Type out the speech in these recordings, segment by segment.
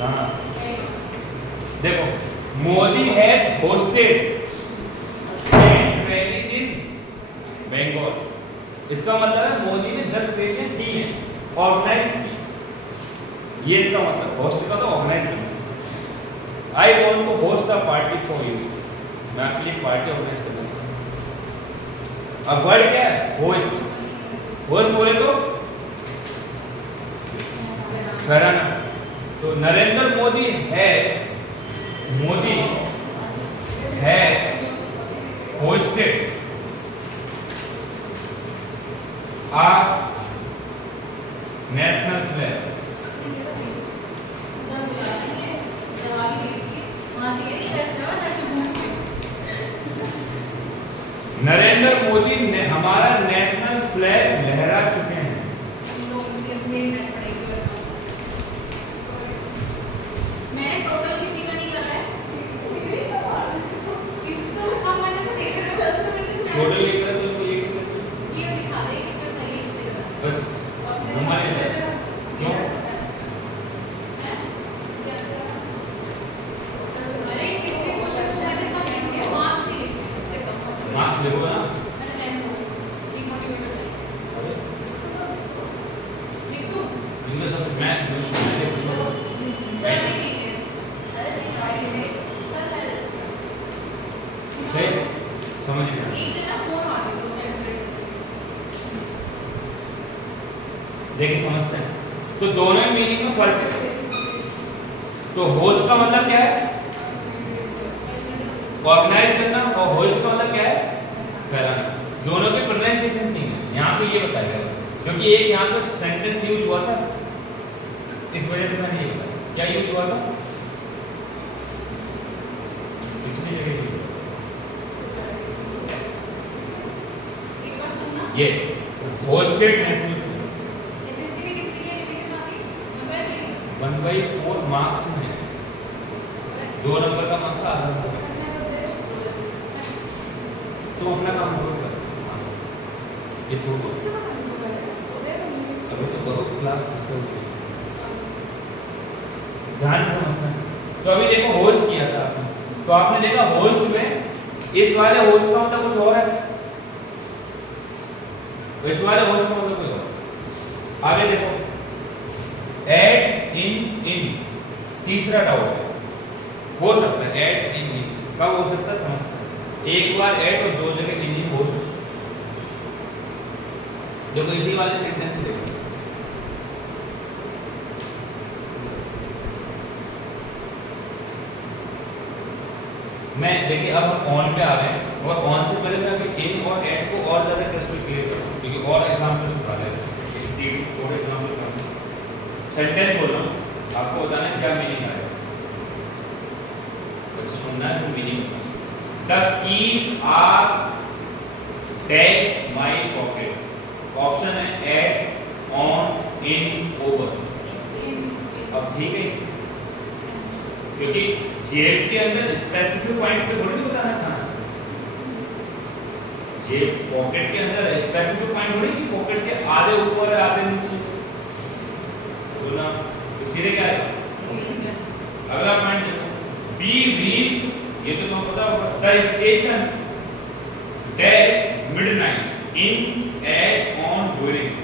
हाँ देखो, Modi has hosted 10 rallies इन बंगाल। इसका मतलब है मोदी ने 10 रैलियां की हैं, ऑर्गेनाइज की। ये इसका मतलब होस्ट का तो ऑर्गेनाइज करना। I want to host a party for you. मैं आपके लिए पार्टी ऑर्गेनाइज करना चाहता हूँ। अब वर्ड क्या है? होस्ट। होस्ट बोले तो कराना। तो Narendra Modi has hosted a national flag. Narendra Modi ने हमारा नेशनल फ्लैग लहरा चुके हैं। मैंने टोटल किसी का नहीं करा है, तो सब मजे से देख रहे हो। टोटल एक तरह तो ये दिखा दे कि सही है बस हमारे क्यों अरे कितने क्वेश्चन मैंने सब लिखे, मार्क्स नहीं लिखे। मार्क्स देखो ना। मैंने 10 को डिमोटिवेटेड है। लिख दूं? इनमें सब मैं सर ठीक है। सही समझ गया। एक जगह फोन आ गया तो मैं देखिए समझते हैं। तो दोनों में मीनिंग में फर्क है। तो होस्ट का मतलब क्या है? ऑर्गेनाइज करना। और होस्ट का मतलब क्या है? फैलाना। दोनों के प्रोनाउंसिएशन सेम है। यहाँ पे ये बताया गया क्योंकि एक यहाँ पे सेंटेंस यूज हुआ था, इस वजह से मैंने ये बताया। क्या यूज हुआ था? पिछली जगह यूज हुआ। एक बार सुनना। ये होस्टेड नेशनल एसएससी में कितनी है लिमिट आती है? नंबर 1/4 मार्क्स में 2 नंबर का मार्क्स आ रहा है। तो अपना काम करो कर ये छोड़ो। अभी तो करो क्लास इसको ध्यान से समझना है। तो अभी देखो होस्ट किया था आपने, तो आपने देखा होस्ट में इस वाले होस्ट का मतलब कुछ और है, तो इस वाले होस्ट का मतलब कोई और। आगे देखो ऐड इन तीसरा डाउट है। हो सकता है ऐड इन कब हो सकता है समझते हैं। एक बार ऐड और 2 जगह इन हो सकता है। देखो इसी वाले सेंटेंस में देखो, मैं देखिए अब हम ऑन पे आ गए और ऑन से पहले मैं इन और ऐड को और ज्यादा क्रिस्टल क्लियर करूँ क्योंकि और एग्जांपल्स उठा ले इस सीट और एग्जांपल करना सेंटेंस बोल रहा हूँ, आपको बताना है क्या मीनिंग आएगा। कुछ सुनना है तो meaning the keys are tags my pocket. Option है ऐड ऑन इन ओवर। अब ठीक है क्योंकि जेब के अंदर स्पेसिफिक पॉइंट पे थोड़ी बताना था। जेब पॉकेट के अंदर स्पेसिफिक पॉइंट थोड़ी कि पॉकेट के आधे ऊपर है आधे नीचे। तो ना सीधे क्या है? अगला पॉइंट देखो बी रीच, ये तो तुम्हें पता होगा। The station dash midnight in at on during.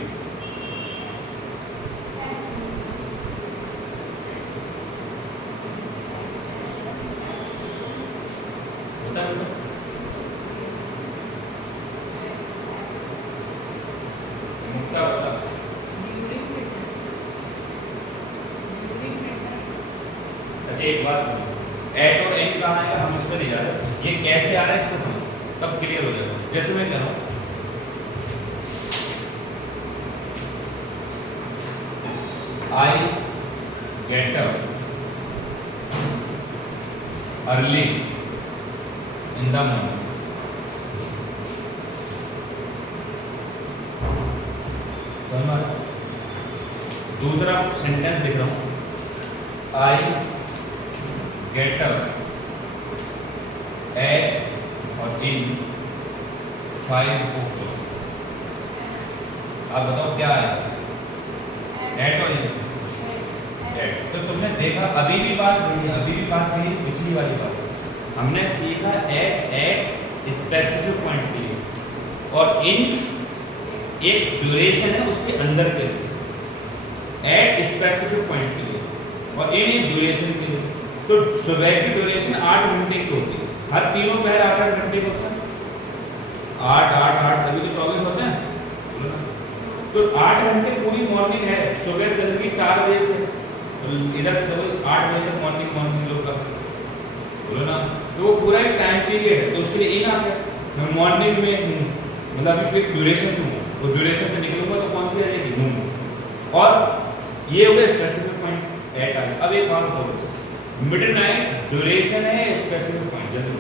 एक बात समझो, एट और एन कहाँ आएगा हम इस पर नहीं जा रहे, ये कैसे आ रहा है इसको समझो तब क्लियर हो जाएगा। जैसे मैं कह रहा हूँ I get up early in the morning. समझ? दूसरा सेंटेंस लिख रहा हूँ I get up at और in 5 o'clock। आप बताओ क्या है? एट और इन? एट। तो तुमने देखा, अभी भी बात वही पिछली वाली बात। हमने सीखा एट स्पेसिफिक पॉइंट के लिए, और इन एक ड्यूरेशन है उसके अंदर के लिए, एट स्पेसिफिक पॉइंट के लिए, और इन एक ड्यूरेशन के लिए। तो सुबह की ड्यूरेशन 8 घंटे की होती है, हर तीनों पहर 8-8 घंटे का होता है, 8 अभी तो 24 होते हैं, तो 8 घंटे पूरी मॉर्निंग है। सुबह चल रही 4 बजे से, तो इधर चलो 8 बजे तक मॉर्निंग लोग का, बोलो ना, तो वो पूरा एक टाइम पीरियड है। तो उसके लिए इन आ गया, मैं मॉर्निंग में हूँ, मतलब अभी एक ड्यूरेशन हूँ, तो ड्यूरेशन से निकलूंगा तो कौन सी आ जाएगी, हूँ। और ये हो गया स्पेसिफिक पॉइंट एट आ गया। अब एक बात बोलो, मिडनाइट ड्यूरेशन है स्पेसिफिक पॉइंट, जल्दी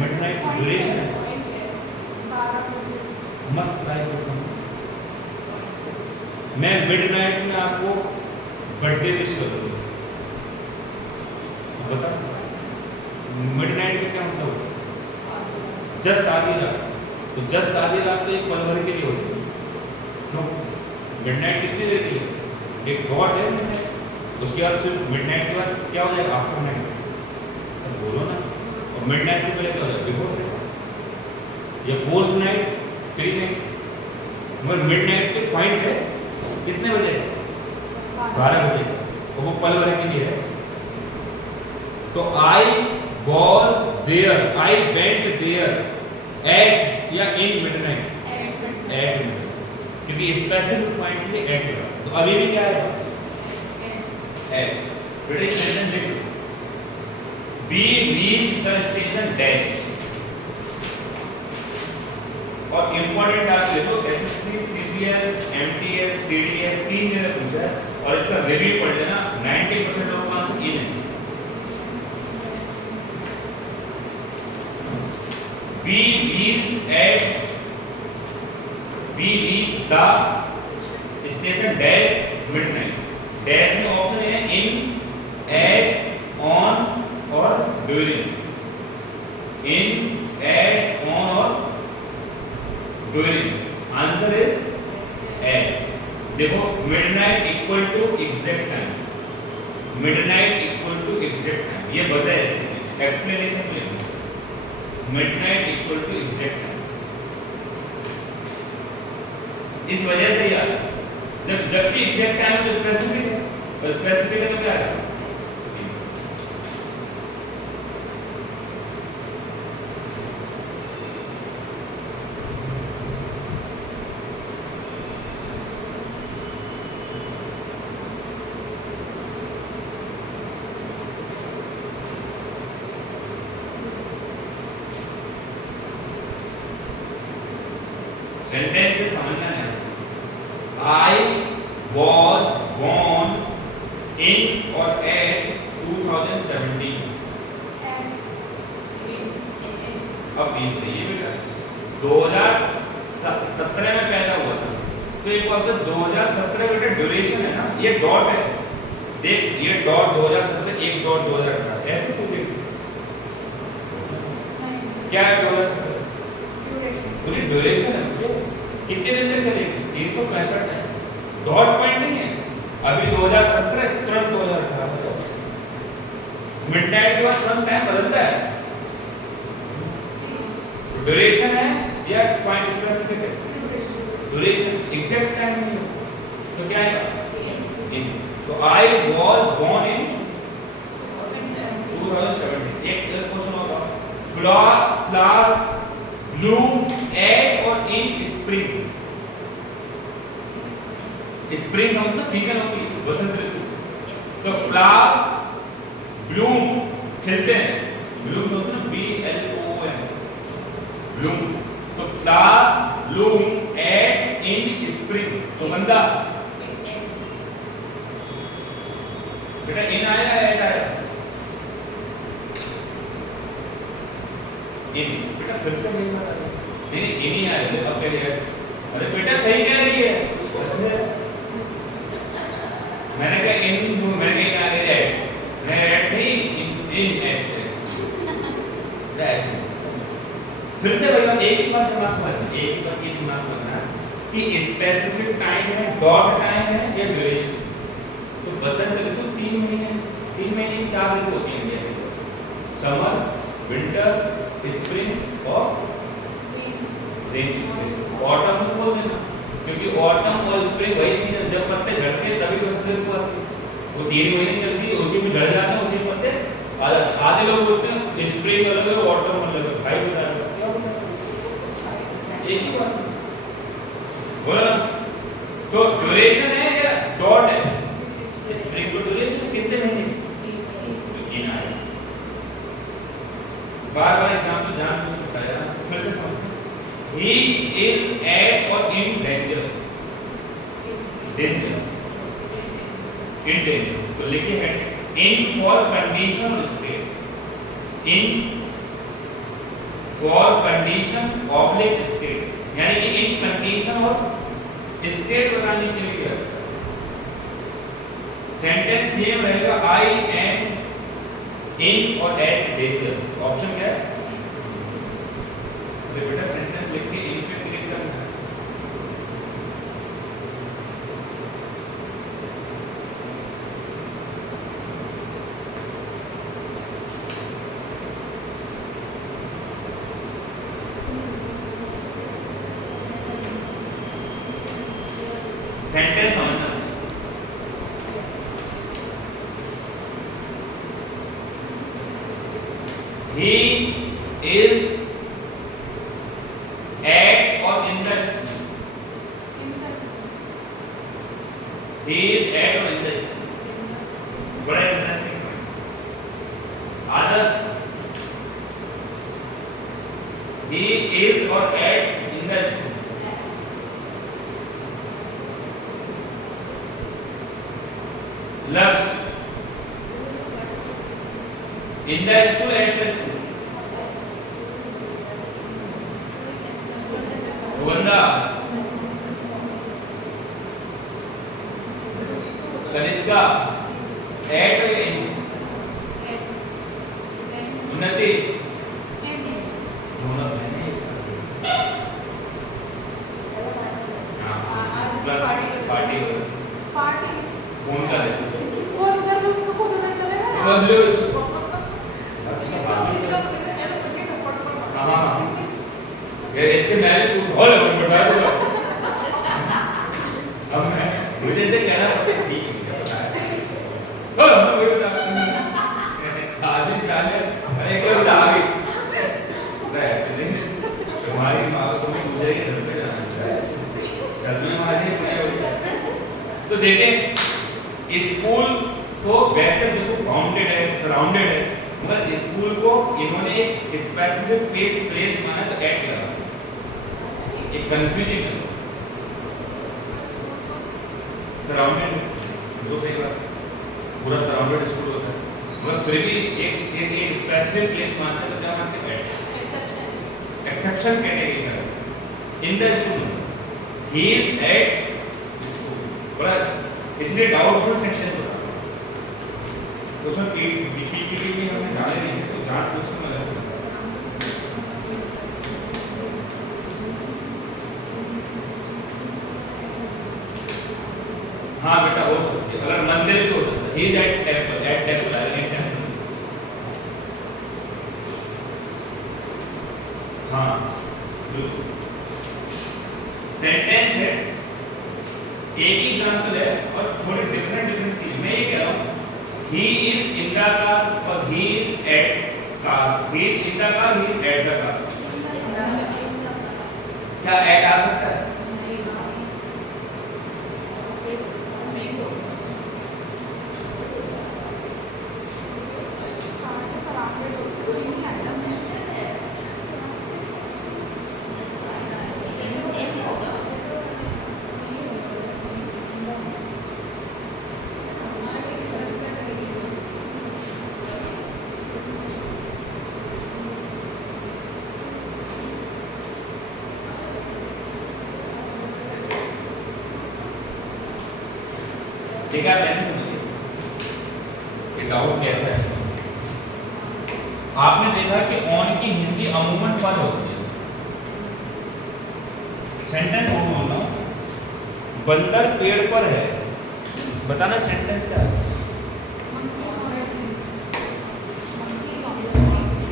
मिडनाइट ड्यूरेशन है, मस्त ट्राई करता हूँ मैं। मिडनाइट में आपको बर्थडे विश करूँगा, बता मिडनाइट में क्या मतलब, जस्ट आधी रात। तो जस्ट आधी रात तो एक पल भर के लिए होती है, तो मिडनाइट कितनी देर के लिए, एक गॉड है midnight। उसके बाद फिर मिडनाइट के बाद क्या हो जाएगा, आफ्टर नाइट, तो बोलो ना। और मिडनाइट से पहले क्या हो जाएगा, बिफोर या पोस्ट नाइट, प्री नाइट। मगर मिडनाइट के पॉइंट है कितने बजे, 12 बजे, तो वो पल भर के लिए है। तो I was there, I went there at या इन मिडनाइट, एट मिडनाइट, क्योंकि स्पेसिफिक पॉइंट के लिए एट लगा। तो अभी भी क्या है, एट। बेटा इस सेंटेंस देखो, we reach the station dash. और इंपॉर्टेंट आप देखो, एसएससी, सीजीएल, एमटीएस, सीडीएस 3 जगह पूछा है, और इसका रिव्यू पढ़ लेना, 90% ऑफ आंसर इन है। We reached the station dash midnight। Dash में ऑप्शन है इन, एट, ऑन और ड्यूरिंग। इन, एट, ऑन और ड्यूरिंग। Answer is at. देखो midnight equal to exact time, midnight equal to exact time, ये वजह है इसकी, एक्सप्लेनेशन लिखो, midnight equal to exact time. इस वजह से यार जबकि एग्जैक्ट टाइम तो स्पेसिफिक है, और स्पेसिफिक है तो क्या है, सेंटेंस से समझना है। I was born in और at 2017। अब इन चाहिए बेटा, 2017 में पैदा हुआ था, तो एक बात तो 2017 बेटा ड्यूरेशन है ना, ये डॉट है, देख ये डॉट 2017, एक डॉट 2018, ऐसे तो देख क्या है 2017 पूरी ड्यूरेशन है, कितने दिन तक चलेगी, 365 है, डॉट पॉइंट नहीं है। अभी 2017 तुरंत 2018, मिडनाइट के बाद तुरंत टाइम बदलता है, ड्यूरेशन है या पॉइंट स्पेसिफिक है, ड्यूरेशन एग्जैक्ट टाइम नहीं है, तो क्या है, तो आई वाज बोर्न इन 2017। एक क्वेश्चन होगा, फ्लावर्स ब्लूम एट और इन स्प्रिंग। स्प्रिंग समझो सीजन होती है, बसंत ऋतु, तो फ्लावर्स ब्लूम खिलते हैं, ब्लूम होता है BLOOM, ब्लूम, तो flowers bloom at in spring, Sugandha. बेटा इन आया एट आया, इन बेटा फिर से नहीं आ रहा, नहीं इन ही आया, अब क्या लिया, अरे बेटा सही कह रही है, मैंने कहा इन, मैंने इन आ गया एट, मैं एट नहीं इन एट, फिर से भाई एक ही बात दिमाग में रखना, एक बात ये दिमाग में रखना कि स्पेसिफिक टाइम है, डॉट टाइम है या ड्यूरेशन, तो बसंत ऋतु 3 महीने, 3 महीने की 4 ऋतु होती है इंडिया में, समर, विंटर, स्प्रिंग और रेन। ऑटम तो बोल देना, क्योंकि ऑटम और स्प्रिंग वही सीजन, जब पत्ते झड़ते हैं तभी बसंत ऋतु आती है। वो 3 महीने चलती है, उसी में झड़ जाते हैं, उसी में पत्ते आधे लोग बोलते हैं स्प्रिंग अलग है ऑटम अलग है, भाई बता रहे क्या होता है, एक ही बात बोला ना। तो ड्यूरेशन है या डॉट है, स्प्रिंग को ड्यूरेशन कितने महीने, 3 आए। बार-बार एग्जाम में जान पूछ सकता है ना, फिर से समझ। He is at or in danger, danger, in danger, तो लिखिए है in for condition of state, in for condition of like state, यानी कि in condition और state बताने के लिए सेंटेंस सेम रहेगा, I am in और at danger। ऑप्शन क्या है, बेटा सेंटेंस लिख के इन पे क्लिक करना है। सेंटेंस समझना, he is at or in the school, he is at or in the school, बड़ा interesting point. Adarsh, he is or at in the school, लक्ष्य, in the school, at the school, Govinda, Kanishka, at और in, उन्नति, दोनों बहनें एक साथ, party phone कर देते, वो उधर से उसको खुद उधर चलेगा हाँ ये इससे मैं भी बहुत बता दूंगा। अब मैं मुझे से कहना पड़ता है ठीक है हो हम लोग बता आदमी साले एक बार आ गई तुम्हारी माँ को मुझे ही घर पे जाना है, घर में हमारे पूरे। तो देखें स्कूल तो वैसे बिल्कुल बाउंडेड है, सराउंडेड है, मगर स्कूल को इन्होंने एक स्पेसिफिक प्लेस माना तो ऐड करा, एक कंफ्यूजिंग है। सराउंडेड तो सही बात, पूरा सराउंडेड स्कूल होता है, मगर फिर भी एक स्पेसिफिक प्लेस मानना है तो क्या मानते हैं, एक्सेप्शन कैटेगरी का in the school, he is at school, बड़ा इसलिए डाउटफुल सेक्शन होता है उसमें पीपीटी में हमें डाले नहीं है, तो जान पूछ के मदद से हाँ बेटा हो सकती है, अगर मंदिर भी हो सकता है, he is at temple, at temple, हाँ सेंटेंस है, एक ही एग्जांपल है और थोड़ी डिफरेंट चीज। मैं ये कह रहा हूँ he is in the car और he is at car, he is in the car, he is at the car, क्या at आ सकता है? ठीक है, आप ऐसे समझिए कि डाउट कैसा है। आपने देखा कि ऑन की हिंदी अमूमन पद होती है। सेंटेंस बोल रहा हूं, बंदर पेड़ पर है बताना सेंटेंस क्या है।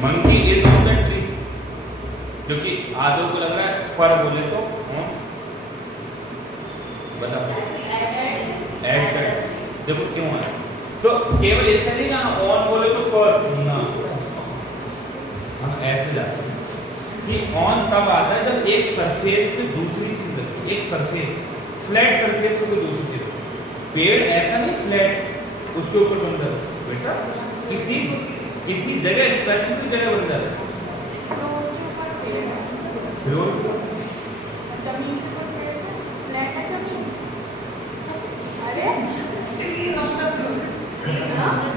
Monkey is on the tree, क्योंकि आदो को लग रहा है पर बोले तो बताओ एट द, देखो क्यों है, तो केवल इससे नहीं ना ऑन बोले तो पर ना, हम ऐसे जाते हैं कि ऑन तब आता है जब एक सरफेस पे दूसरी चीज लगती है, एक सरफेस फ्लैट सरफेस पे कोई दूसरी चीज लगती है। पेड़ ऐसा नहीं फ्लैट उसके ऊपर बन रहा है बेटा, किसी जगह स्पेसिफिक जगह बन रहा है। फ्लोर जमीन के ऊपर पेड़ है, फ्लैट है जमीन। अरे tree on the floor,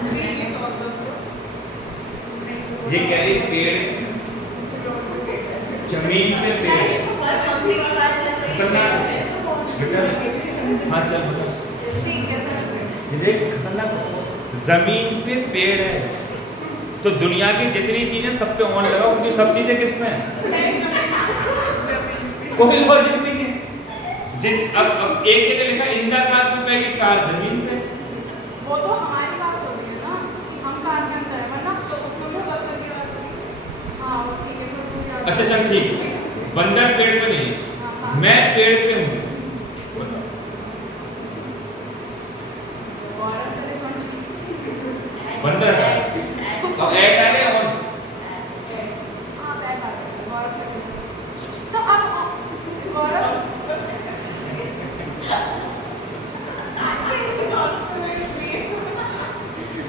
tree on the floor. ये कह रही पेड़ जमीन पे पेड़ खतरनाक बेटा, हाँ चल बता, ये देख खतरनाक, जमीन पे पेड़ है तो दुनिया की जितनी चीजें सब पे ऑन लगाओ, क्योंकि सब चीजें किस पे हैं, कोई लॉजिक नहीं है। अब एक जगह लिखा इंदा कार, तो कहेगी कार जमीन पे, वो तो हमारी बात हो रही है ना कि हम कार के अंदर है, वरना तो उसको तो अलग करके बात करेंगे। हाँ वो ठीक है, तो वो याद। अच्छा चल ठीक, बंदर पेड़ पे नहीं, हाँ, मैं पेड़ पे हूँ, गौरव सर इस वन बंदर है, अब ऐड आ गया और हाँ बैठ आ गया गौरव सर तो अब गौरव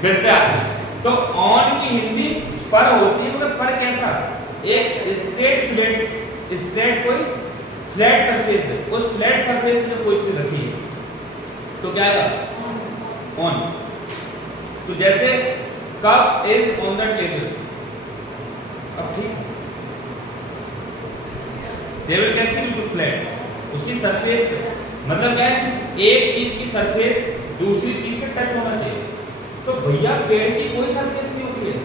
फिर से आता है। तो ऑन की हिंदी पर होती है, मगर पर कैसा, एक स्ट्रेट कोई फ्लैट सरफेस है, उस फ्लैट सरफेस में कोई चीज रखी है तो क्या आएगा ऑन। तो जैसे cup is on the table, अब ठीक टेबल कैसी बिल्कुल फ्लैट, उसकी सरफेस मतलब क्या है, एक चीज की सरफेस दूसरी चीज से टच होना चाहिए। तो भैया पेड़ की कोई सरफेस नहीं होती है,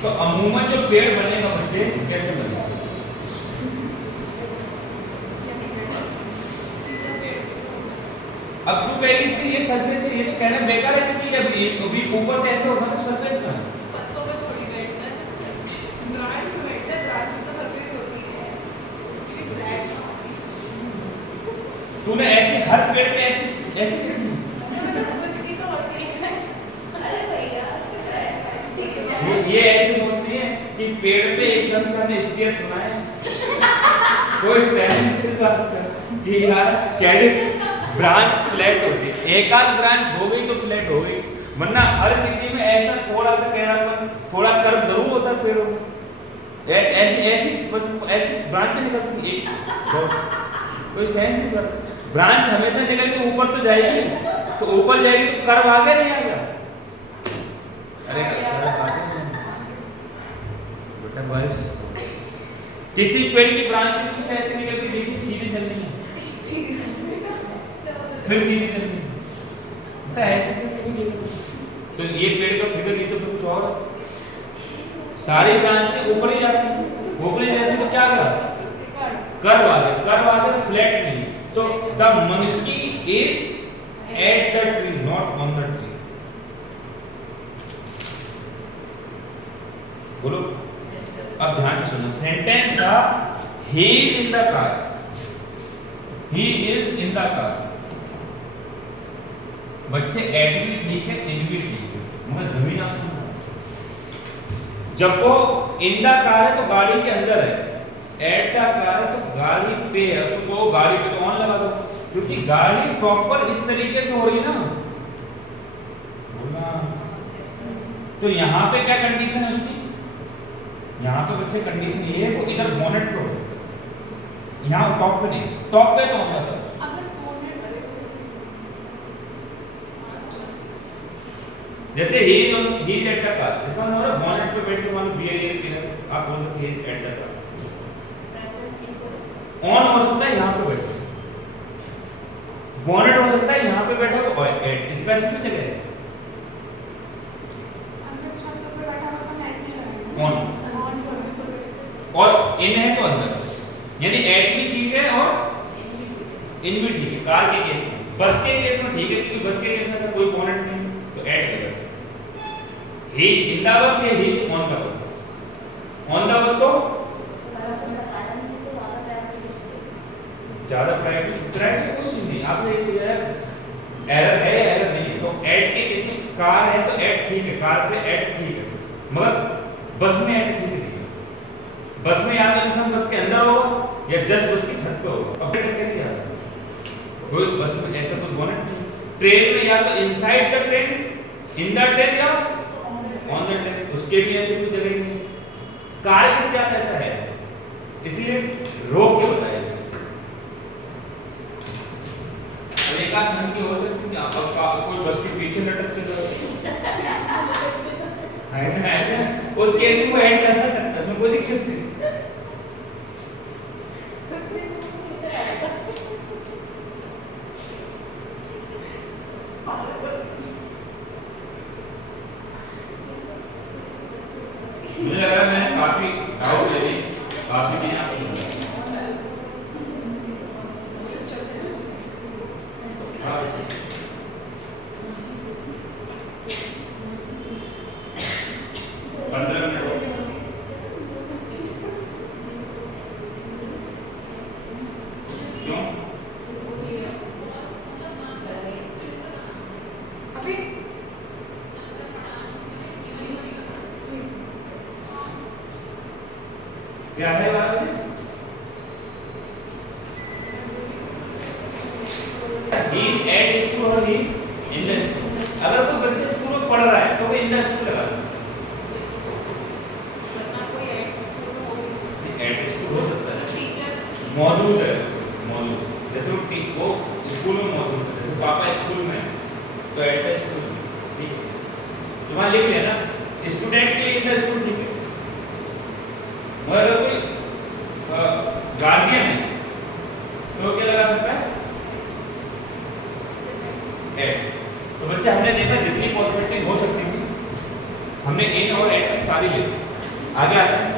तो अमूमन जो पेड़ बनेगा बच्चे कैसे बनेगा, अब तू कहेगी इसकी ये सरफेस है, ये तो कहना बेकार है, क्योंकि अभी ऊपर से ऐसे होता है सरफेस का, पत्तों में थोड़ी बैठता है, ब्रांच में बैठता है, ब्रांच की तो सरफेस होती है, उसकी भी फ्लैट होती है। तूने ऐसे हर पेड़ पे ऐसे ऐसे कुछ भी तो होती है। ये ऐसे होती है कि पेड़ पे एकदम से हमने स्टेयर सुना है, कोई सेंस इस बात का कि यार कैसे ब्रांच फ्लैट होती है, एक आध ब्रांच हो गई तो फ्लैट हो गई, वरना हर किसी में ऐसा थोड़ा सा टेढ़ापन, थोड़ा कर्व जरूर होता है पेड़ों में, ऐसी ऐसी ऐसी ब्रांच निकलती है, कोई सेंस इस बात, ब्रांच हमेशा निकल के ऊपर तो जाएगी, तो ऊपर जाएगी तो कर्व आगे नहीं आएगा, अरे कर्व आगे बेटा बस, किसी पेड़ की ब्रांच कुछ ऐसे निकलती देखिए सीधे चलनी है, फिर सीधे चलनी है, तो ऐसे तो ये पेड़ का फिगर, ये तो कुछ और, सारी ब्रांचें ऊपर ही जाती है, ऊपर ही जाती है तो क्या होगा, कर्व आ गया फ्लैट नहीं, तो the monkey is at the tree not on the tree, बोलो अब ध्यान से सुनो, सेंटेंस था he is in the car, he is in the car, बच्चे एड भी ठीक है इन भी ठीक है, मगर जमीन आप सुनो, जब वो इन द कार है तो गाड़ी के अंदर है, एट द कार है तो गाड़ी पे है, तो वो गाड़ी पे तो ऑन लगा दो, क्योंकि गाड़ी प्रॉपर इस तरीके से हो रही है ना, बोलना, तो यहाँ पे क्या कंडीशन है उसकी, यहाँ पे बच्चे कंडीशन ये है वो इधर बोनेट पे हो सकता है, यहाँ टॉप पे नहीं, टॉप पे तो होगा, जैसे ही इज एट द कार, इसका मतलब है बोनेट पे बैठ के मान बियर ये पी रहे, आप बोल सकते हैं एट द कार, ऑन हो सकता है यहाँ पे बैठा, बोनेट हो सकता है यहाँ पे बैठा तो एट स्पेसिफिक जगह है, अगर सब पे बैठा हो तो नेट नहीं लगाएगा, ऑन और इन है तो अंदर, यानी एट भी ठीक है और इन भी ठीक है, कार के केस में, बस के केस में ठीक है क्योंकि बस के केस में ऐसा कोई पोनेंट नहीं है, तो ऐड कर दो। ही इन द बस या ही on the bus. On the bus तो ज्यादा प्रायोरिटी कुछ नहीं, आपने एक दिया है एरर है या एरर नहीं है, तो ऐड के केस में कार है तो ऐड ठीक है, कार पे ऐड ठीक है, मगर बस में ऐड ठीक है। बस में या तो इंसान बस के अंदर होगा या जस्ट बस की छत पे होगा, अपडेट करके दिया कोई बस में ऐसा कुछ बोनट नहीं। ट्रेन में या तो inside the train, in the train या ऑन द ट्रेन, उसके भी ऐसे कोई जगह नहीं। कार के साथ ऐसा है, इसलिए रोक के बताया इसको। एक आसन की हो सकती है कि आपका कोई बस के पीछे लटक के है ना, उस केस में वो ऐड कर सकता है, उसमें कोई दिक्कत नहीं। मुझे लग रहा है मैंने काफी डाउट ले ली, काफी चीजें आपको क्या है बात में? ही एट स्कूल और ही इन द स्कूल। अगर कोई बच्चे स्कूल में पढ़ रहा है तो वो इन द स्कूल लगा। एट स्कूल हो सकता है, टीचर मौजूद है, मौजूद, जैसे वो स्कूल में मौजूद है, जैसे पापा स्कूल में है तो एट द स्कूल, ठीक है, तो वहां लिख लेना स्टूडेंट के लिए इन द स्कूल, ठीक है। मगर कोई गार्जियन है तो क्या लगा सकता है एट। तो बच्चे हमने देखा जितनी पॉसिबिलिटी हो सकती थी हमने इन और एट की सारी ले आगे आते हैं।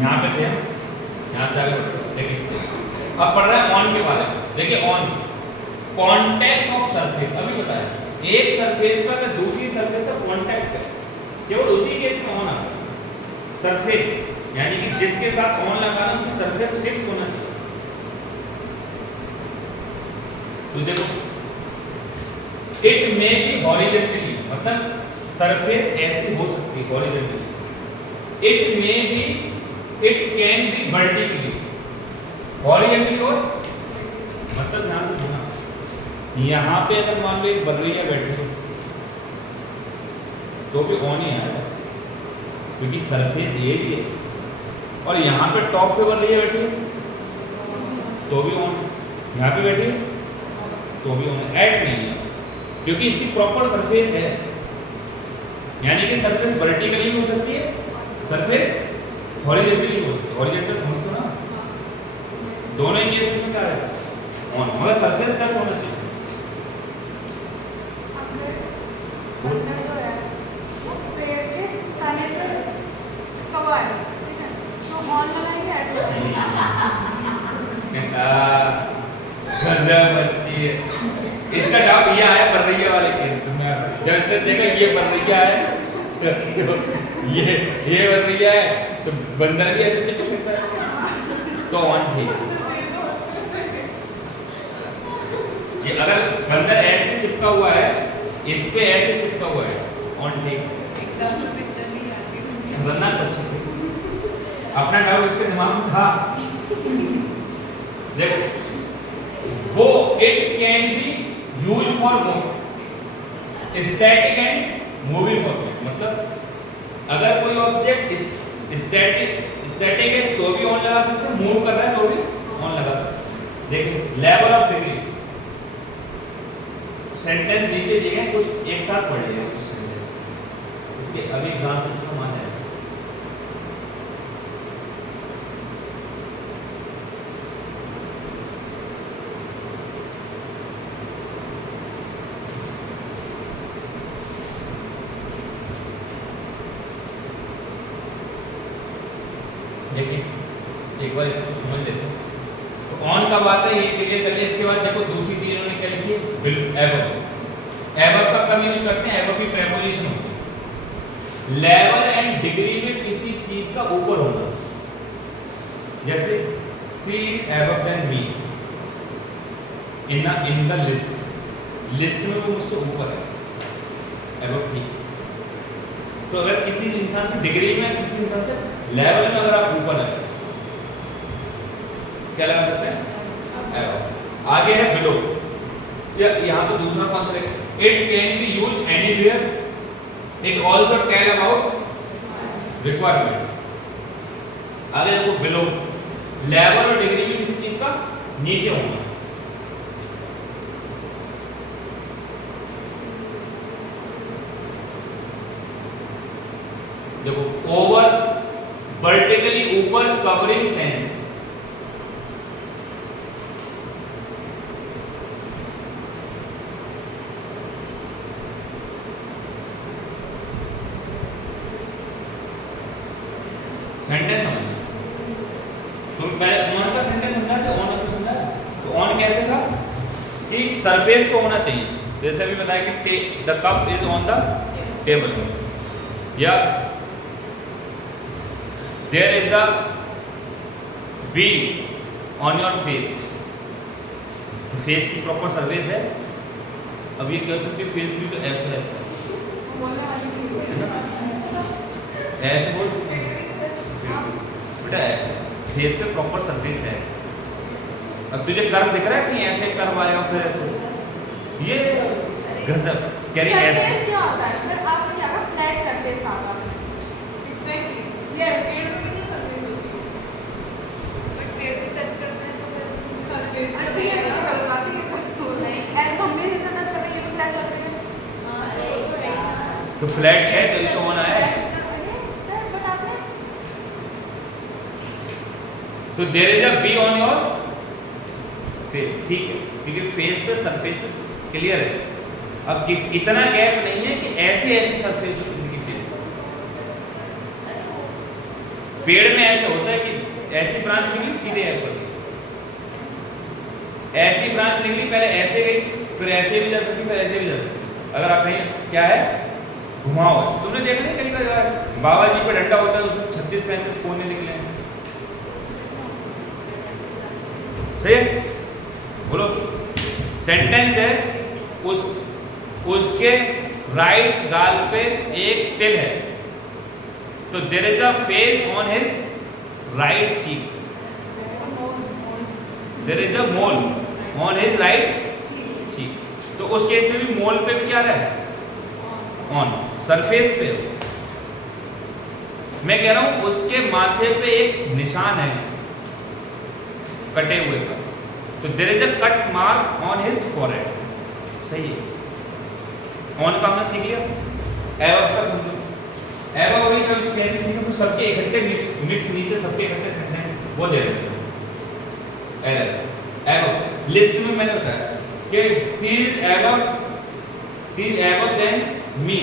यहाँ पे थे, यहाँ से आगे बढ़ते देखिए, अब पढ़ रहा है ऑन के बारे में। देखिए ऑन कांटेक्ट ऑफ सरफेस, अभी बताया एक सरफेस का अगर दूसरी सरफेस से कांटेक्ट है केवल उसी केस में ऑन आ सकता है। सरफेस यानी कि जिसके साथ ऑन लगाना उसकी सरफेस फिक्स होना चाहिए। तो देखो इट मे बी हॉरिजॉन्टली, मतलब सरफेस ऐसी हो सकती है horizontally. It may be, it can B vertically, horizontally और मतलब ध्यान से सुनना, यहाँ पे अगर मान लो एक बर्रिया बैठी हो तो भी ऑन ही आएगा क्योंकि सरफेस ये ही है, और यहाँ पे टॉप पे बर्रिया बैठी हो तो भी ऑन, यहाँ पे बैठी हो तो भी ऑन, ऐड नहीं है क्योंकि इसकी प्रॉपर सरफेस है। यानी कि सरफेस वर्टिकली भी हो सकती है, सरफेस हॉरिजॉन्टली भी हो सकती है। हॉरिजॉन्टल समझते हो ना, दोनों ही केसेस में क्या है ऑन, मगर सरफेस टच होना चाहिए। अंदर जो है वो पेड़ के तने पे चिपका हुआ है, ठीक है, तो ऑन लगाएंगे ऐड गजब बच्ची है। इसका डाउट ये आया बर्रिया वाले केस में, जब इसने देखा ये बर्रिया है तो ये बर्रिया है तो बंदर भी ऐसे चिपक सकता है तो ऑन ठीक। ये अगर बंदर ऐसे चिपका हुआ है, इस पे ऐसे चिपका हुआ है, ऑन ठीक। खतरनाक बच्चे, अपना डाउट इसके दिमाग में था। देखो वो it can be use for move static and moving object, मतलब अगर कोई ऑब्जेक्ट स्टैटिक है तो भी ऑन लगा सकते हैं, मूव कर रहा है तो भी ऑन लगा सकते हैं। देखिए लेवल ऑफ डिग्री, सेंटेंस नीचे दिए गए, कुछ एक साथ पढ़ लिए कुछ सेंटेंसेस, इसके अभी एग्जांपल्स का मान है। देखिए एक बार इसको समझ लेते हैं। तो ऑन कब आता है ये क्लियर कर लिया। इसके बाद देखो दूसरी चीज इन्होंने क्या लिखी है, एबव। एबव का कब यूज करते हैं, एबव की प्रेपोजिशन होती है लेवल एंड डिग्री में किसी चीज का ऊपर होना। जैसे she is above than me in the list में वो मुझसे ऊपर है, एबव मी। तो अगर किसी इंसान से डिग्री में, किसी इंसान से लेवल में अगर आप ऊपर है क्या लगा सकते हैं, एबव। आगे है बिलो। यहाँ तो दूसरा कौन सा है, it can be use anywhere, it also tell about requirement. आगे देखो बिलो, लेवल और डिग्री में किसी चीज का नीचे होना। देखो ओवर, वर्टिकली ऊपर, कवरिंग सेंस। सेंटेंस समझो, तुम पहले ऑन का सेंटेंस समझा थे, ऑन का समझा। तो ऑन कैसे था कि सरफेस को होना चाहिए, जैसे अभी बताया कि the cup is on the table, या there is a bee on your face. Face की प्रॉपर सरफेस है। अब ये कह सकते हैं फेस भी तो ऐसा है, ऐसे बोल बेटा, ऐसे फेस पे प्रॉपर सरफेस है। अब तुझे कर्व दिख रहा है कि ऐसे कर्व आएगा फिर ऐसे, ये गजब कह रही ऐसे। सरफेस क्या होता है सर, आपने क्या कहा, फ्लैट सरफेस कहा था। एग्जैक्टली यस, पेड़ में कितनी सरफेस होती है, बट पेड़ पे टच करते हैं तो फिर सरफेस अरे ये तो गलत बात है। नहीं एंड तो हमने जैसे टच कर रहे हैं ये तो फ्लैट कर रहे हैं। तो फ्लैट है तो ये तो होना है। सर बट आपने तो there is a bee on your face, ठीक है, क्योंकि फेस पे सरफेसेस क्लियर है। अब किस इतना गैप नहीं है कि ऐसे ऐसे सरफेस किसी की फेस। पेड़ में ऐसे होता है कि ऐसी ब्रांच निकली सीधे एप्पल, ऐसी ब्रांच निकली पहले ऐसे गई, फिर ऐसे भी जा सकती, फिर ऐसे भी जा सकती। अगर आप कहीं क्या है घुमाओ, तुमने देखा नहीं कहीं पर बाबा जी पे डंडा होता है, उसमें 36-35 कोने निकले हैं, सही है? बोलो सेंटेंस है, उसके राइट गाल पे एक तिल है, तो there is a face on his right cheek, there is a mole on his right cheek. तो उस केस में भी मोल पे भी क्या रहा है, ऑन सरफेस पे। मैं कह रहा हूं उसके माथे पे एक निशान है कटे हुए का, तो there is a cut mark on his forehead, सही है। ऑन का हमने सीख लिया, एबव का समझो। एबव अभी का कैसे सीखो, तो सबके इकट्ठे मिक्स नीचे सबके इकट्ठे सेंटेंस वो दे रहे हैं। एलएस एबव लिस्ट में मैंने बताया कि she is above than me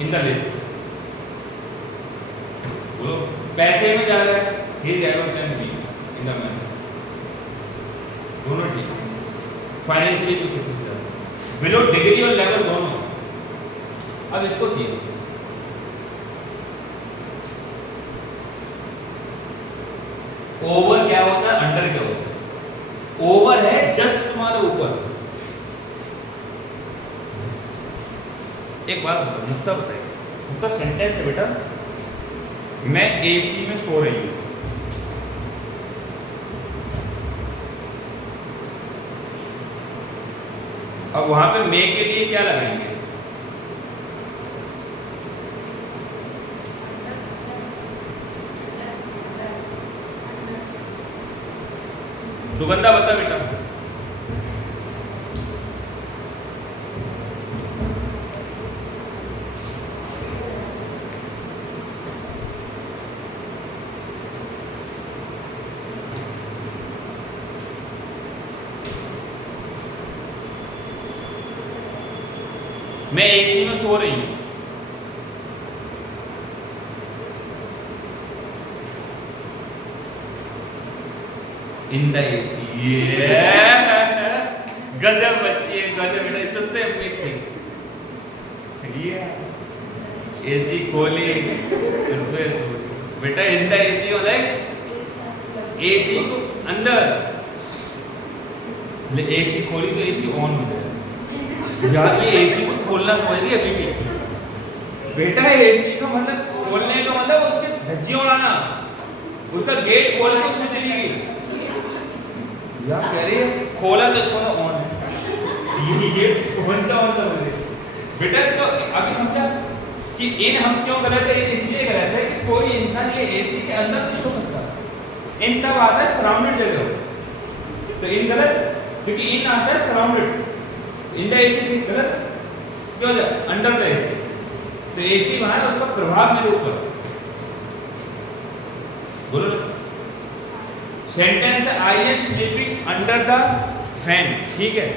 in the list. बोलो पैसे में जा रहा है, he is above than me in the money, दोनों ठीक है। फाइनेंशियली तो किसी से बिलो डिग्री और लेवल दोनों। अब इसको सीखो, ओवर क्या होता है, अंडर क्या होता है। ओवर है जस्ट तुम्हारे ऊपर। एक बात बताओ, नुक्ता बताइए, नुक्ता सेंटेंस है बेटा, मैं एसी में सो रही हूं, अब वहां पे मे के लिए क्या लगाएंगे, सुगंधा बता बेटा। मैं एसी में सो रही हूं, इन द एसी। ये गजब बच्ची है, गजब बेटा, इट तो सेम थिंग। ये एसी खोली उसमें बेटा, इन द एसी हो लाइक एसी को अंदर, एसी खोली तो एसी ऑन हो गया यार। ये एसी को खोलना समझ रही है अभी भी बेटा? एसी का मतलब खोलने का मतलब उसके धज्जी उड़ाना, उसका गेट खोल के उसमें चली गई यार। कह रही है खोला तो इसको ऑन है, ये गेट कौन सा ऑन कर दे बेटा? तो अभी समझा कि इन हम क्यों गलत है? इसलिए गलत है कि कोई इंसान ये एसी के अंदर नहीं सो सकता। इन तब आता है सराउंडेड जगह, तो इन गलत, क्योंकि इन आता है सराउंडेड। इन द एसी गलत क्यों? अंडर द एसी, तो एसी वहां है, उसका प्रभाव मेरे ऊपर। बोलो सेंटेंस है आई am sleeping under the fan, ठीक है?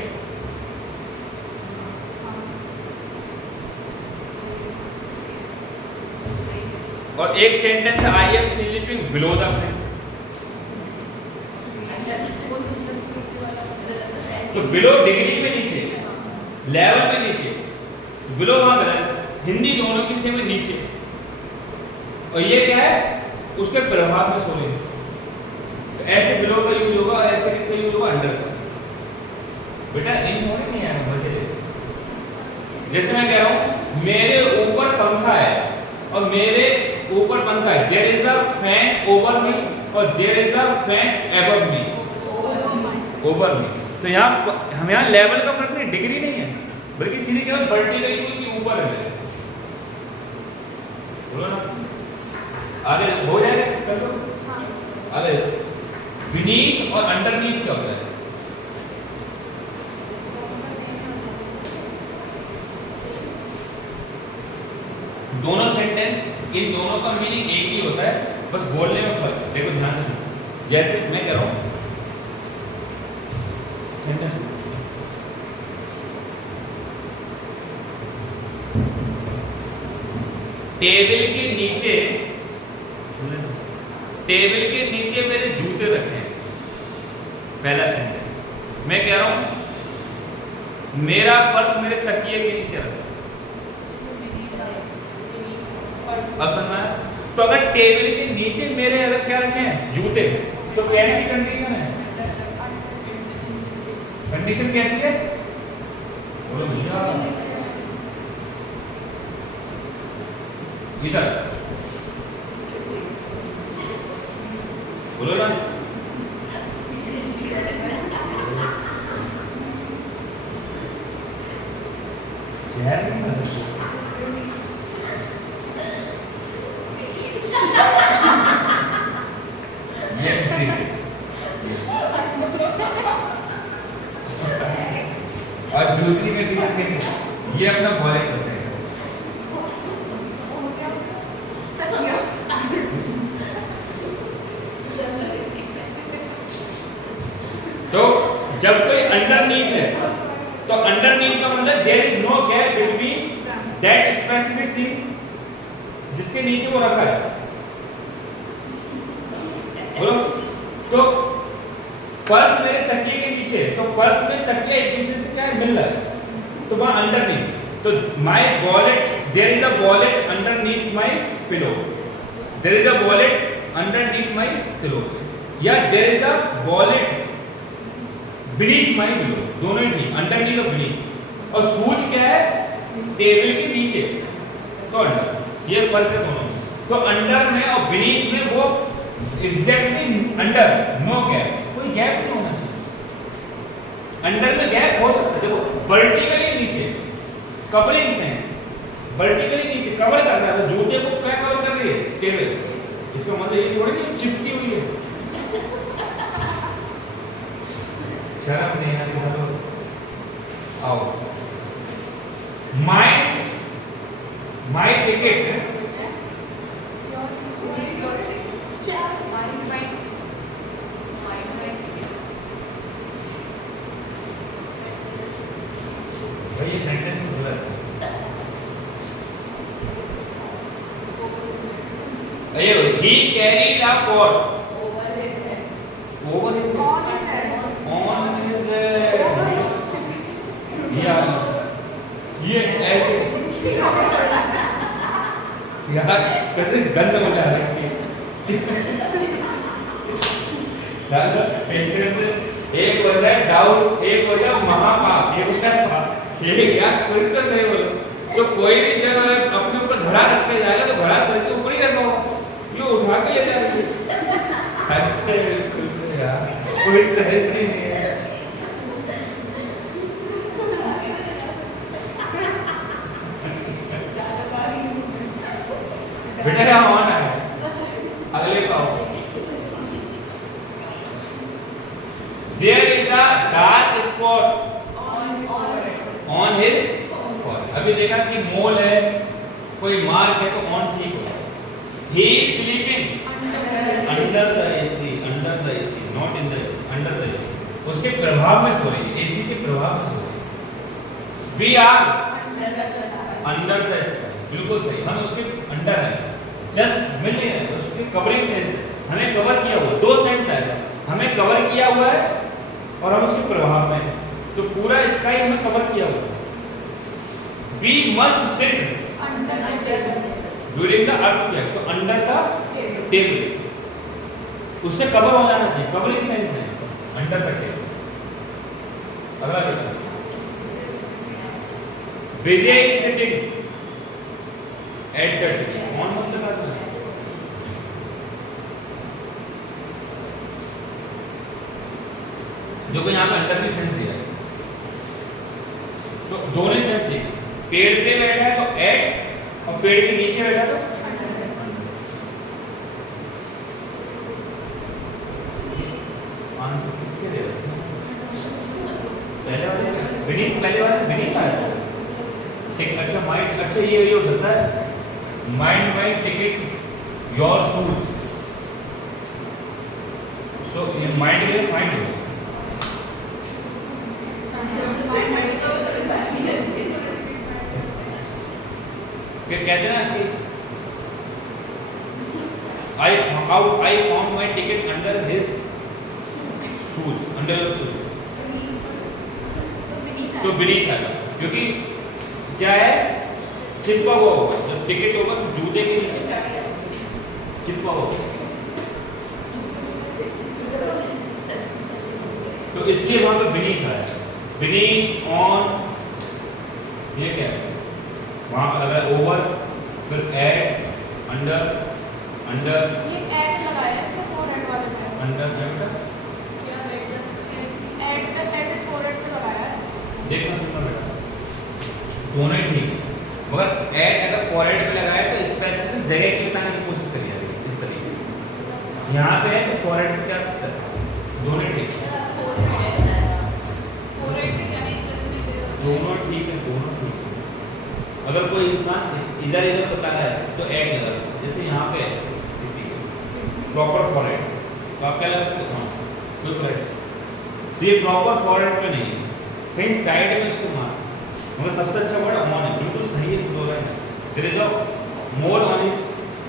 और एक सेंटेंस है आई am sleeping below the fan. तो बिलो डिग्री में नीचे, लेवल में नीचे, बिलो वहां गलत। हिंदी दोनों की सेम है, नीचे। और ये क्या है? उसके प्रभाव में सोने। तो ऐसे बिलो का यूज होगा, और ऐसे किसका यूज होगा? अंडर का। बेटा इन होने नहीं आया मजे ले। जैसे मैं कह रहा हूं मेरे ऊपर पंखा है, और मेरे ऊपर पंखा है, there is a fan over me, और there is a fan above me, over me. तो यहाँ हम यहाँ लेवल का फर्क नहीं, डिग्री नहीं है, बल्कि सीधे केवल वर्टिकली कोई चीज ऊपर है। बोलो ना, आगे हो जाएगा, कर लो आगे। बीनीथ और अंडरनीथ क्या होता है? दोनों सेंटेंस, इन दोनों का मीनिंग एक ही होता है, बस बोलने में फर्क। देखो ध्यान से सुनो, जैसे मैं कह रहा हूं सेंटेंस, टेबल के नीचे, टेबल के नीचे मेरे जूते रखे हैं। पहला सेंटेंस मैं कह रहा हूं मेरा पर्स मेरे तकिए के नीचे रखा है। अब समझना? तो अगर टेबल के नीचे मेरे अगर क्या रखे हैं? जूते, तो कैसी कंडीशन है? कंडीशन कैसी है? बोलो भैया, इधर बोलो ना। जहर नहीं कर सकते। और दूसरी कंडीशन कैसी? ये अपना वॉलेट होता है। तो जब कोई अंडरनीथ है, तो अंडरनीथ का मतलब there is no gap between that specific thing जिसके नीचे वो रखा है। बोलो, तो पर्स मेरे तकिए के नीचे है, तो पर्स में तकिया एक दूसरे से क्या है? मिल रहा है, तो वहां अंडरनीथ। तो my wallet, there is a wallet underneath my pillow, there is a wallet underneath my pillow, या there is a wallet beneath my pillow, दोनों ही ठीक, अंडरनीथ और बीनीथ। और सूज क्या है? टेबल के नीचे, तो अंडर, ये फर्क है दोनों। तो अंडर में और बीनीथ में वो एग्जैक्टली अंडर, नो गैप, कोई गैप नहीं होना चाहिए। अंडर में गैप हो सकता है, देखो वर्टिकली नीचे, कवरिंग सेंस, वर्टिकली नीचे कवर करना है। तो जूते को क्या कवर कर रही है? टेबल। इसका मतलब ये थोड़ी नहीं चिपकी हुई है। शर्म नहीं आती है तो आओ। माय टिकट, भाई ये सेंटेंस में गलत है। He carried a pot over his On his head. On his ये ऐसे यार कैसे गंद मचा रही है यार एक होता है डाउट, एक होता है महापाप, एक होता है पाप। ये यार कुछ तो सही बोलो। तो कोई भी जब अपने ऊपर घड़ा रखते जाएगा तो घड़ा सर के ऊपर ही रखा होगा, ये उठा के ले जाएगा। बिल्कुल से यार कोई सही नहीं है। बेटा यहाँ ऑन है, अगले पाओ। There is a dark spot on his forehead. अभी देखा कि मोल है, कोई मार्क है तो ऑन ठीक हो। He is sleeping under the AC, not in the AC, under the AC. उसके प्रभाव में सो रही है, AC के प्रभाव में सो रही है। We are under the sky, बिल्कुल सही। हम उसके अंडर हैं, जस्ट मिल नहीं है, उसके कवरिंग सेंस है, हमें कवर किया हुआ। दो सेंस आएगा, हमें कवर किया हुआ है और हम उसके प्रभाव में, तो पूरा स्काई हमें कवर किया हुआ है। We must sit during the earthquake, तो अंडर का टेबल उससे कवर हो जाना चाहिए, कवरिंग सेंस है अंडर का टेबल। अगला बेटा, Vijay is sitting at the table, on मतलब आता है जो को यहाँ पे अंडर भी सेंस दिया है, तो दोनों सेंस दिए। पेड़ पे बैठा है तो एट, और पेड़ के नीचे बैठा तो आंसर किसके दे रहे हैं? पहले वाले विनीत, पहले वाले विनीत आया। ठीक, अच्छा माइंड, अच्छा ये हो सकता है mind mind ticket your shoes, so ये माइंड के फाइंड हो। फिर कहते हैं ना कि I found my ticket under his shoes, under your shoes, तो beneath आएगा, क्योंकि क्या है चिपका हुआ होगा, जब टिकट होगा तो जूते के नीचे चिपका होगा, तो इसलिए वहां पे beneath आया। beneath, on, ये क्या है वहां पर अगर ओवर, फिर एट, अंडर, अंडर, ये एट लगाया है इसके फोरहेड वाले पे, अंडर, अंडर, क्या एट इस फोरहेड पे लगाया है। देखना सुनना बेटा, दोनों ही ठीक है, मगर एट अगर फोरहेड पे लगाया तो स्पेसिफिक जगह की बताने की कोशिश करिए इस तरीके। यहाँ पे है तो फोरहेड पे क्या सकता है, दोनों ही ठीक है, दोनों ठीक है, दोनों ठीक है। अगर कोई इंसान इधर इधर बता रहा है तो एट लगा, जैसे यहाँ पे है इसी प्रॉपर फॉरहेड, तो आप क्या लगा सकते हो, बिल्कुल राइट। तो ये प्रॉपर फॉरहेड पे नहीं है, कहीं साइड में इसको मार, मगर सबसे अच्छा वर्ड ऑन है, बिल्कुल सही है, बोल रहे हैं। There is a mole on his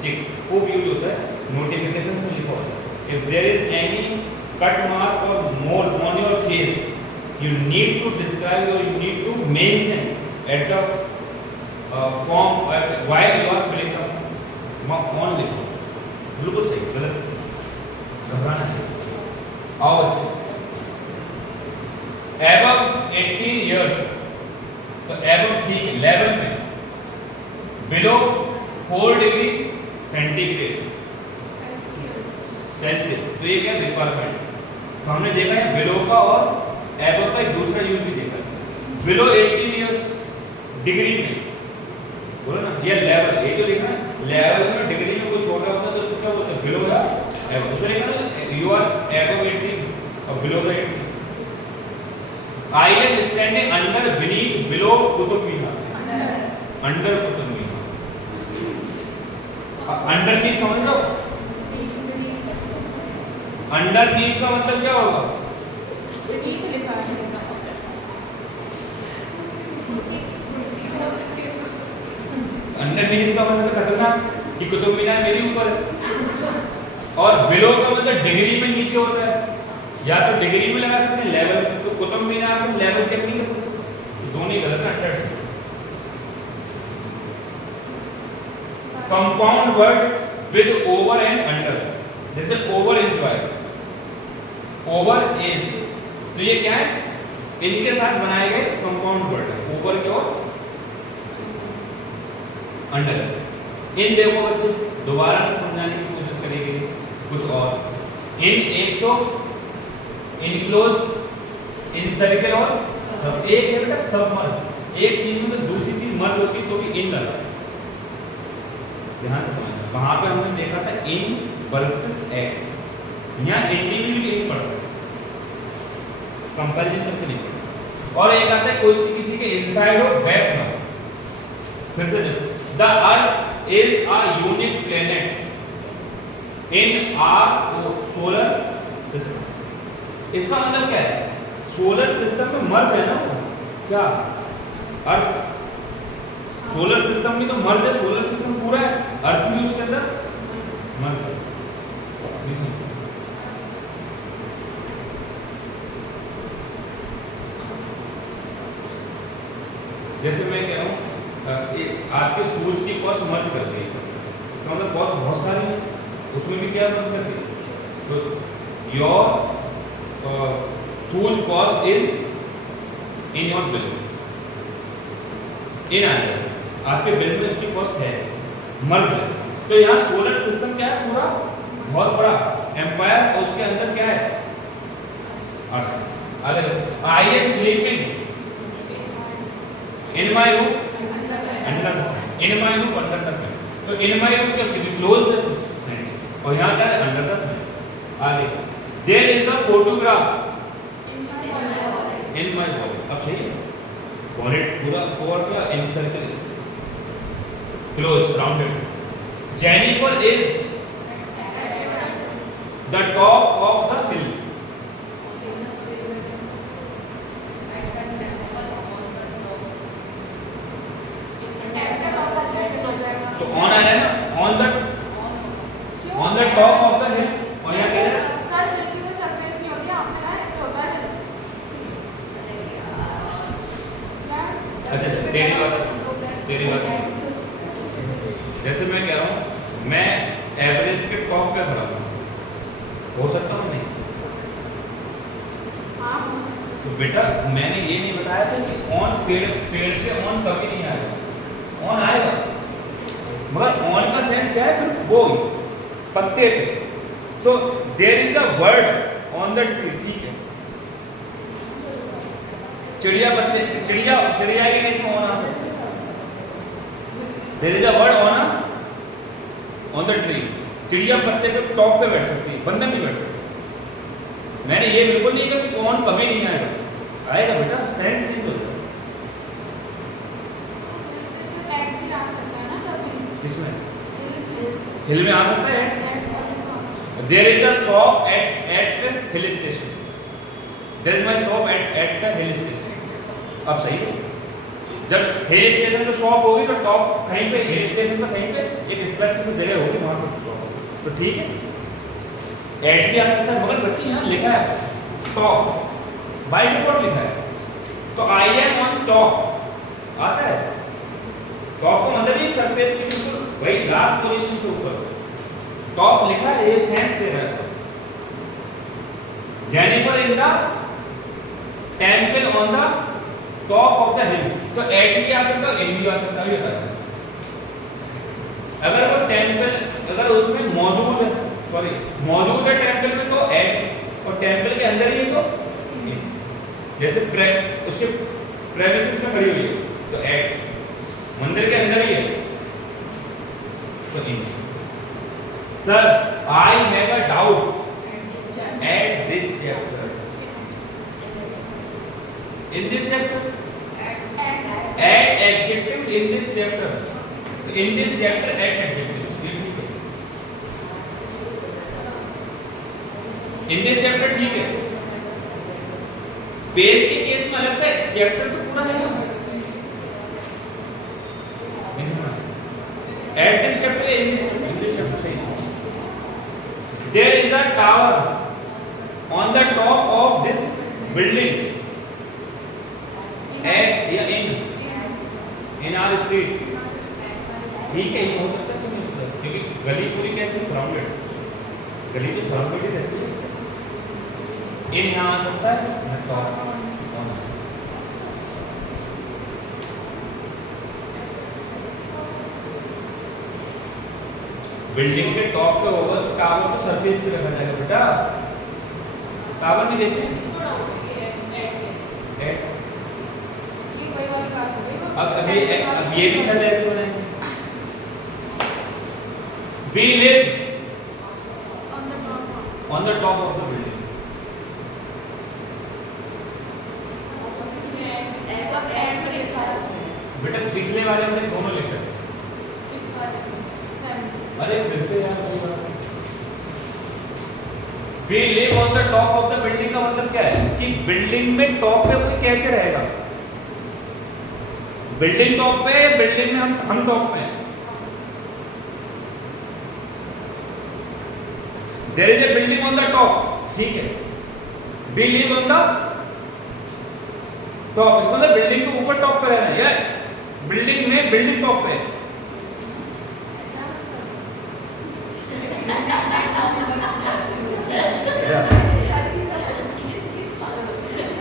cheek, खूब यूज होता है, नोटिफिकेशंस में लिखा होता है, if there is any cut mark और mole on your face, you need to describe or you need to mention at the form while you are filling the on लिखो, बिल्कुल सही, गलत घबराना है। आओ अच्छा, above 18 years, तो above ठीक है, लेवल में, below 4 डिग्री सेंटीग्रेड सेल्सियस, तो ये क्या रिक्वायरमेंट, तो हमने देखा है बिलो का और एबव का एक दूसरा यूज भी देखा है। बिलो 18 इयर्स डिग्री में, बोलो ना, ये लेवल, ये जो देखा है लेवल में डिग्री में कोई छोटा होता है तो उसको क्या बोलते हैं, बिलो या एबव। उसमें लिखा है यू आर एबव 18 और below the 18। I am standing under, beneath, below Qutub Minar, under Qutub Minar. Underneath समझ लो, अंडरनीथ का मतलब क्या होगा, beneath लिखा है, अंडरनीथ का मतलब खतरनाक कि कुतुब मीनार मेरे ऊपर है, और बिलो का मतलब डिग्री में नीचे होता है, या तो डिग्री में लगा सकते हैं लेवल, तो कुतुब मीनार से लेवल चेक नहीं कर सकते, दोनों ही गलत है। Compound word with over and under, जैसे ओवर एम्प्लॉय, ओवर एज, तो ये क्या है, इनके साथ बनाए गए कंपाउंड वर्ड है, ओवर के और अंडर। इन देखो बच्चे दोबारा से समझाने की कोशिश करेंगे कुछ और। इन एक तो इनक्लोज, इनसर्कल और सब, एक है बेटा सबमर्ज, एक चीज में दूसरी चीज मर्ज होती तो भी इन लगा। ध्यान से समझना, वहां पे हमने देखा था इन वर्सेस एट, यहाँ इंडिविजुअल इन पढ़ रहे हैं, कंपैरिजन करके नहीं पढ़। और एक आता है कोई किसी के इनसाइड हो बैक ना, फिर से देखो, the earth is a unique planet in our solar system. इसका मतलब क्या है, सोलर सिस्टम में मर्ज है ना, क्या अर्थ, सोलर सिस्टम में तो मर्ज है, सोलर सिस्टम पूरा है, अर्थ भी उसके अंदर मर्ज है। जैसे मैं कह रहा हूँ आपके सूरज की कॉस्ट मर्ज कर दी, इसका मतलब कॉस्ट बहुत सारी है, उसमें भी क्या मर्ज कर दी, तो your surcharge cost is in your bill, in आएगा आपके बिल में उसकी कॉस्ट है, मर्ज है। तो यहाँ सोलर सिस्टम क्या है, पूरा बहुत बड़ा एम्पायर, और उसके अंदर क्या है अर्थ। आगे I am sleeping in my room under, in my room under the fan, तो इन माय रूम क्या क्लोज द फैन, और यहाँ क्या है अंडर द फैन। आगे there is a photograph in my wallet, अब सही है, वॉलेट पूरा कवर क्या, in circle close rounded. Jennifer is the top of the hill, तो ऑन आया ना, on the top of the hill, और यहाँ क्या है सर हिल की तो सरफेस नहीं होती, आपने ना ऐसे होता है। अच्छा तेरी बात जैसे मैं कह रहा हूँ मैं एवरेस्ट के टॉप पे खड़ा हूँ, हो सकता हूँ नहीं, तो बेटा मैंने ये नहीं बताया था कि ऑन पेड़ पे ऑन कभी नहीं आएगा, ऑन आएगा, मगर ऑन का सेंस क्या है, फिर वो पत्ते पे, तो there is a bird on the tree, ठीक है, चिड़िया पत्ते, चिड़िया के केस में ऑन आ सकता है, there is a bird on the tree, चिड़िया पत्ते पे टॉप पे बैठ सकती है, बंदर नहीं बैठ सकती। मैंने ये बिल्कुल नहीं कहा कि ऑन कभी नहीं आएगा, आएगा बेटा, सेंस चेंज हो जाएगा। किसमें, हिल में आ सकता है, there is a shop at hill station, there is my shop at the hill station. अब सही है, जब हिल स्टेशन पे शॉप होगी तो टॉप कहीं पे, हिल स्टेशन पे कहीं पे एक स्पेसिफिक जगह होगी वहां पे शॉप होगी, तो ठीक है, एट भी आ सकता है, मगर बच्चे यहाँ लिखा है टॉप, बाय डिफॉल्ट लिखा है, तो आई एम ऑन टॉप आता है, टॉप का मतलब ये सरफेस के बिल्कुल वही लास्ट पोजीशन के ऊपर टॉप लिखा है, ये सेंस दे रहा है। Jennifer in the temple on the top of the hill, तो एट भी आ सकता है, इन भी आ सकता है, ये अगर वो टेंपल अगर उसमें मौजूद है, सॉरी मौजूद है टेंपल में, तो एट, और टेंपल के अंदर ही है तो इन, जैसे उसके प्रेमिसेस में खड़ी हुई है तो एट, मंदिर के अंदर ही है तो in. Sir I have a doubt at this chapter, in this chapter, at adjective in this chapter, in this chapter at adjective, in this chapter ठीक है, पेज के केस में अलग है, चैप्टर तो पूरा है ना, at this chapter, in this chapter सही। There is a tower on the top of this building at या इन आवर स्ट्रीट। ठीक है, ये हो सकता है, क्यों नहीं हो सकता? क्योंकि गली पूरी कैसे सराउंडेड, गली तो सराउंडेड ही रहती है। इन यहाँ आ सकता है ना, टॉप ऑन आ सकता है। बिल्डिंग के टॉप पे होगा तो टावर को सरफेस पे रखा जाएगा बेटा। टावर नहीं देखते एट। अब ये भी छत ऐसे बनाएंगे। We live on the top of the building. बेटा पिछले वाले में दोनों लिखा है। अरे फिर से यार We live on the top of the building का मतलब क्या है कि बिल्डिंग में टॉप पे कोई कैसे रहेगा। बिल्डिंग टॉप पे, बिल्डिंग में हम टॉप पे हैं। There is a building on the top, ठीक है। We live on the top, इसका मतलब बिल्डिंग के ऊपर टॉप पे रहना है या बिल्डिंग में बिल्डिंग टॉप पे।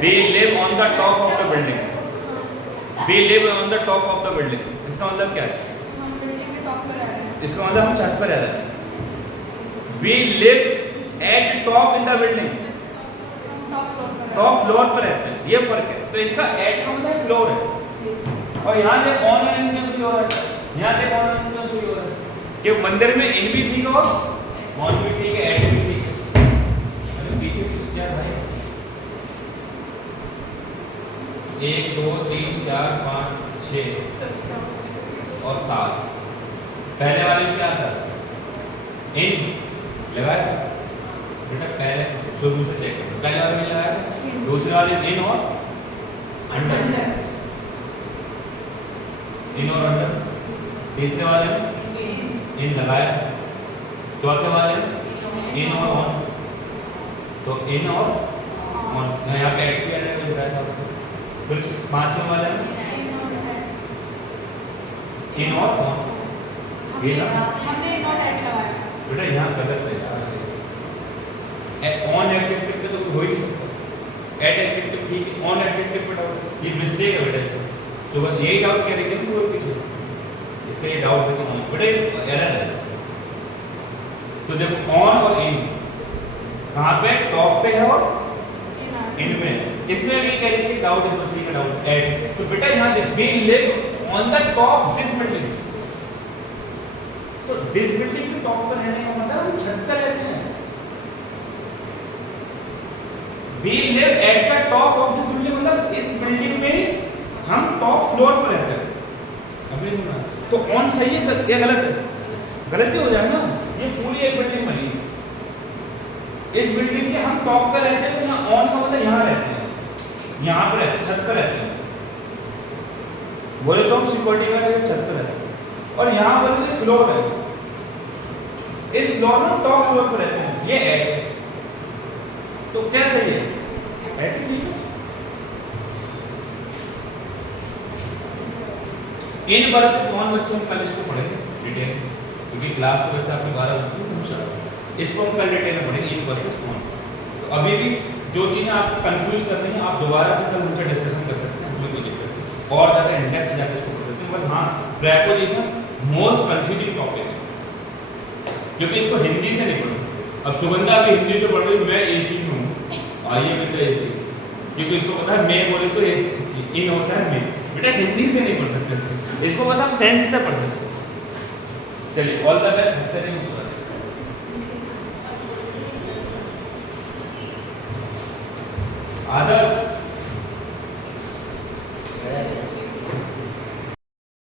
We live on the top of the building. We live on the top of the building. इसका मतलब क्या है? हम बिल्डिंग के टॉप पे रह रहे हैं। इसका मतलब हम छत पर रह रहे हैं। We live at top in the building. Top floor पर रहते हैं, ये फर्क है। तो इसका एट का मतलब फ्लोर है। और यहाँ से ऑन एंड इन क्यों हो रहा है? यहाँ से ऑन एंड इन क्यों हो रहा है? कि मंदिर में इन भी ठीक है और ऑन भी ठीक है, एट भी ठीक है। अरे पीछे कुछ क्या भाई? 1 2 3 4 5 6 और 7। पहले वाले में क्या था? इन लगाया था बेटा, पहले शुरू से चेक करो। पहले वाले में लगाया था, दूसरे वाले में इन और अंडर, इन और अंडर। तीसरे वाले में इन लगाया था, चौथे वाले में इन और ऑन। तो इन और ऑन, यहाँ पे एट भी आ जाएगा बताया था। फिर पांचवें वाले में इन और ऑन। ये ना हमने इन और एट लगाया बेटा, यहाँ गलत है यार। ऑन एडजेक्टिव पे तो हो ही नहीं सकता। एट एडजेक्टिव ठीक है, ऑन एडजेक्टिव पे डाउट, ये मिस्टेक है बेटा। इसमें तो बस यही डाउट क्या देखें पूरे पीछे, इसका ये डाउट है कि ऑन बेटा एरर है। तो देखो ऑन और इन कहाँ पे? टॉप पे है और इन में। इसमें भी कह रही थी डाउट, इस बच्ची का डाउट एट। तो बेटा यहाँ देख, we live on the top this building. तो दिस बिल्डिंग के टॉप पर रहने का मतलब हम छत पर रहते हैं। We live at the top of this building, मतलब इस बिल्डिंग में हम टॉप फ्लोर पर रहते हैं। अभी सुना तो ऑन सही है या गलत है? गलत ही हो जाए ना। ये पूरी एक बिल्डिंग बनी है, इस बिल्डिंग के हम टॉप पर रहते हैं। तो यहाँ ऑन का मतलब यहाँ रहते हैं, यहाँ पर रहते हैं, छत पर रहते हैं। बोले तो हम सिक्योरिटी गार्ड छत पर रहते हैं। और यहाँ पर फ्लोर है, इस फ्लोर में टॉप फ्लोर पर रहते हैं। ये एट, तो क्या सही है? एट ठीक है। इन वर्सेस ऑन बच्चे हम कल इसको पढ़ेंगे डिटेल, क्योंकि क्लास तो वैसे आपकी 12 बजे की समझा। इसको हम कल डिटेल में पढ़ेंगे, इन वर्सेस ऑन। तो अभी भी जो चीजें आपको कंफ्यूज कर रही हैं, आप दोबारा से कल उनका डिस्कशन कर सकते हैं, हमें कोई दिक्कत नहीं। और ज़्यादा इन डेप्थ जाकर इसको पढ़ सकते हैं। बट हाँ, प्रेपोजिशन मोस्ट कंफ्यूजिंग टॉपिक है, क्योंकि इसको हिंदी से नहीं पढ़ सकते। अब सुगंधा भी हिंदी से पढ़ रही है, मैं एसी में हूँ, आइए बेटा एसी, क्योंकि इसको पता है मैं बोले तो एसी इन होता है मैं। बेटा हिंदी से नहीं पढ़ सकते इसको बस आप सेंस से पढ़ सकते। चलिए ऑल द बेस्ट।